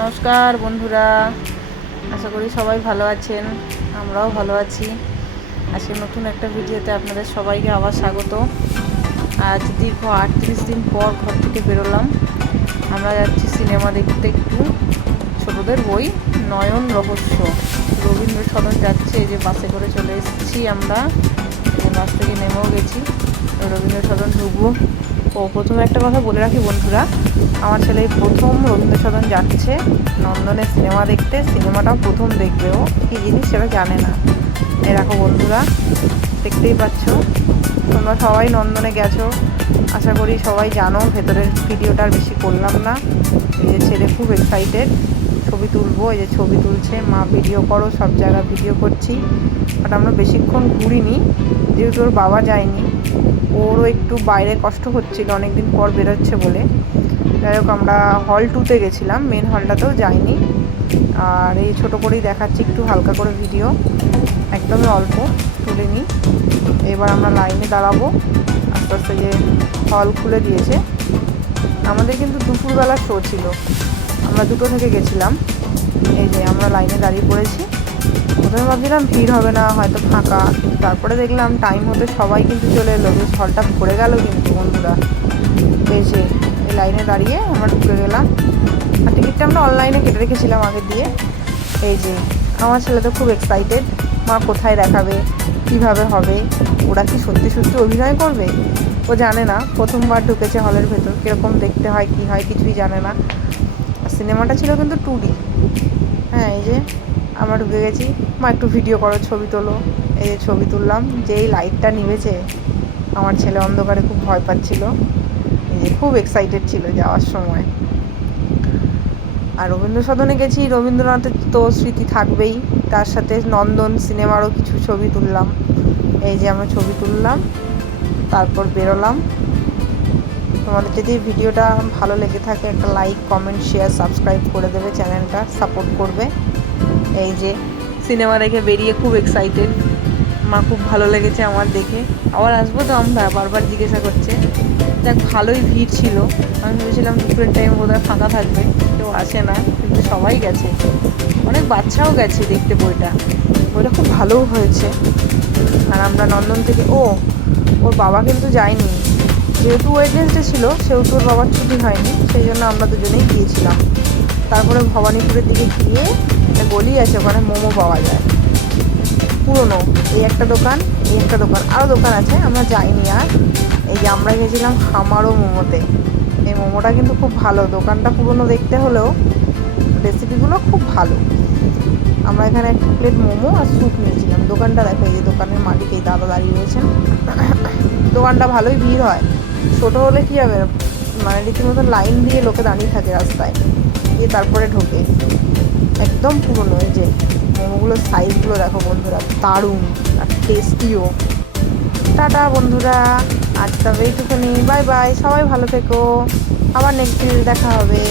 নমস্কার বন্ধুরা, আশা করি সবাই ভালো আছেন। আমরাও ভালো আছি। আজকে নতুন একটা ভিডিওতে আপনাদের সবাইকে আবার স্বাগত। আজ দীর্ঘ 38 দিন পর ঘর থেকে বেরোলাম। আমরা যাচ্ছি সিনেমা দেখতে, একটু ছোটদের বই নয়ন রহস্য। রবীন্দ্র সদন যাচ্ছে, এই যে বাসে করে চলে এসেছি আমরা। বাস থেকে নেমেও গেছি, রবীন্দ্র সদন ঢুকবো। প্রথমে একটা কথা বলে রাখি বন্ধুরা, আমার ছেলে প্রথম রবীন্দ্র সদন যাচ্ছে নন্দনে সিনেমা দেখতে। সিনেমাটাও প্রথম দেখবে, ও কী জিনিস সেটা জানে না। এই দেখো বন্ধুরা, দেখতেই পাচ্ছ, তোমরা সবাই নন্দনে গেছো, আশা করি সবাই জানো। ভেতরের ভিডিওটা আর বেশি করলাম না। এই যে ছেলে খুব এক্সাইটেড, ছবি তুলবো। এই যে ছবি তুলছে, মা ভিডিও করো, সব জায়গা ভিডিও করছি। বাট আমরা বেশিক্ষণ ঘুরিনি, যেহেতু ওর বাবা যায়নি। ওরও একটু বাইরে কষ্ট হচ্ছিল, অনেকদিন পর বেরোচ্ছে বলে। যাই হোক, আমরা হল 2-তে গেছিলাম, মেন হলটাতেও যাইনি। আর এই ছোটো করেই দেখাচ্ছি একটু হালকা করে ভিডিও, একদমই অল্প তুলে নিই। এবার আমরা লাইনে দাঁড়াবো। আস্তে আস্তে যে হল খুলে দিয়েছে। আমাদের কিন্তু দুপুরবেলা শো ছিল, আমরা 2টো থেকে গেছিলাম। এই যে আমরা লাইনে দাঁড়িয়ে পড়েছি। প্রথমে ভাবছিলাম ভিড় হবে না, হয়তো ফাঁকা, তারপরে দেখলাম টাইম হতে সবাই কিন্তু চলে এলো, বেশ হলটা ভরে গেল কিন্তু বন্ধুরা। এই যে এই লাইনে দাঁড়িয়ে আমরা ঢুকে গেলাম। আর টিকিটটা আমরা অনলাইনে কেটে রেখেছিলাম আগে দিয়ে। এই যে আমার ছেলে তো খুব এক্সাইটেড, মা কোথায় দেখাবে, কিভাবে হবে, ওরা কি সত্যি সত্যি অভিনয় করবে। ও জানে না, প্রথমবার ঢুকেছে হলের ভেতর, কীরকম দেখতে হয় কী হয় কিছুই জানে না। সিনেমাটা ছিল কিন্তু 2D। হ্যাঁ, এই যে আমরা ঢুকে গেছি। মা একটু ভিডিও করো, ছবি তোলো। এই যে ছবি তুললাম। যেই লাইটটা নিভেছে, আমার ছেলে অন্ধকারে খুব ভয় পাচ্ছিল। এই যে খুব এক্সাইটেড ছিল যাওয়ার সময়। আর রবীন্দ্র সদনে গেছি, রবীন্দ্রনাথের তো স্মৃতি থাকবেই, তার সাথে নন্দন সিনেমারও কিছু ছবি তুললাম। এই যে আমরা ছবি তুললাম, তারপর বেরোলাম। তোমাদের যদি ভিডিওটা ভালো লেগে থাকে, একটা লাইক, কমেন্ট, শেয়ার, সাবস্ক্রাইব করে দেবে, চ্যানেলটা সাপোর্ট করবে। এই যে সিনেমা দেখে বেরিয়ে খুব এক্সাইটেড, মা খুব ভালো লেগেছে আমার দেখে, আবার আসবো তো আমরা, বারবার জিজ্ঞাসা করছে। দেখ, ভালোই ভিড় ছিল। আমি ভেবেছিলাম দুপুরের টাইম বোধহয় ফাঁকা থাকবে, কেউ আসে না, কিন্তু সবাই গেছে। অনেক বাচ্চাও গেছে দেখতে বইটা। বইটা খুব ভালোও হয়েছে। আর আমরা নন্দন থেকে, ওর বাবা কিন্তু যায়নি, যেহেতু ওয়েডনেসডে ছিল, সেহেতু ওর বাবার ছুটি হয়নি, সেই জন্য আমরা দুজনেই গিয়েছিলাম। তারপরে ভবানীপুরের দিকে গিয়ে একটা গলি আছে, ওখানে মোমো পাওয়া যায় পুরনো। এই একটা দোকান, এই একটা দোকান, আরও দোকান আছে, আমরা যাইনি আর। এই যে আমরা গেছিলাম হামারো মোমোতে। এই মোমোটা কিন্তু খুব ভালো, দোকানটা পুরনো দেখতে হলেও রেসিপিগুলো খুব ভালো। আমরা এখানে একটা প্লেট মোমো আর স্যুপ নিয়েছিলাম। দোকানটা দেখো, এই যে দোকানের মালিক এই দাদা দাঁড়িয়ে রয়েছেন। দোকানটা ভালোই ভিড় হয়। ছোটো হলে কী হবে, মানে রীতিমতো লাইন দিয়ে লোকে দাঁড়িয়ে থাকে রাস্তায়, গিয়ে তারপরে ঢোকে। একদম পুরনো। এই যে মোমোগুলোর সাইজগুলো দেখো বন্ধুরা, দারুণ আর টেস্টিও। টাটা বন্ধুরা, আজ তবে এইটুকুনি। বাই বাই, সবাই ভালো থেকো, আবার নেক্সট ভিডিও দেখা হবে।